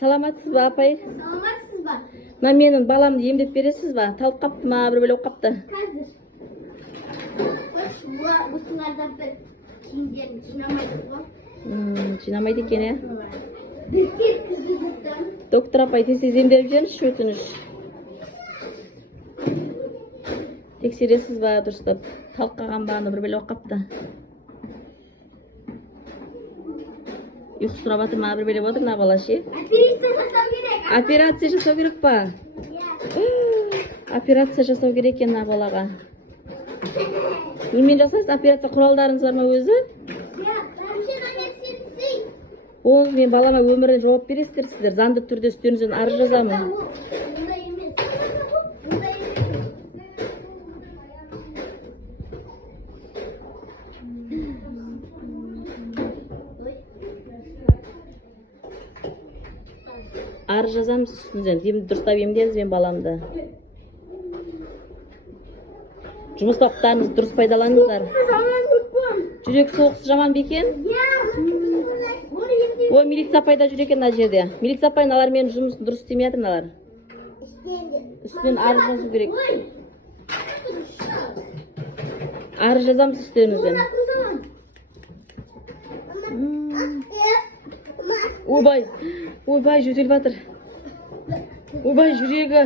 Саламатсыз ба, апай? Саламатсыз ба? Мына менің баламды емдеп бересіз ба? Талып қапты ма, бір бөлек қапты? Қазір. Осылардан бір киімдерін жинамайды ғой. Жинамайды екен, е? Біркет кіргізіп. Доктор апай, тез емделіп жүріңізші, өтініш. Тексересіз ба, дұрыстап? Талып қалған ба, бір бөлек қапты? Ұйқы сұрап жатыр ма, бір бөлек отыр мына бала ше? Операция жасау керек. Операция жасау керек па? Операция жасау керек екен мына балаға. Немен жасайсыз? Операция құралдарыңыз бар ма өзі? Ол мен балама өміріне жауап бересіздер сіздер. Заңды түрде үстеріңізден арыз жазамын. Арыз жазамыз үстіңізден. Дұрыстап емдеңіз мен баламды. Жұмыс баптарыңызды дұрыс пайдаланыңыздар. Жүрек соғысы жаман бекен? Ой, милиция апай да жүр екен мына жерде. Милиция апай, мыналар менің жұмысын дұрыс істемей жатыр мыналар. Үстінен арыз жазу керек. Арыз жазамыз үстеріңізден. Ойбай, жөтеліп жатыр. Ойбай, жүрегі.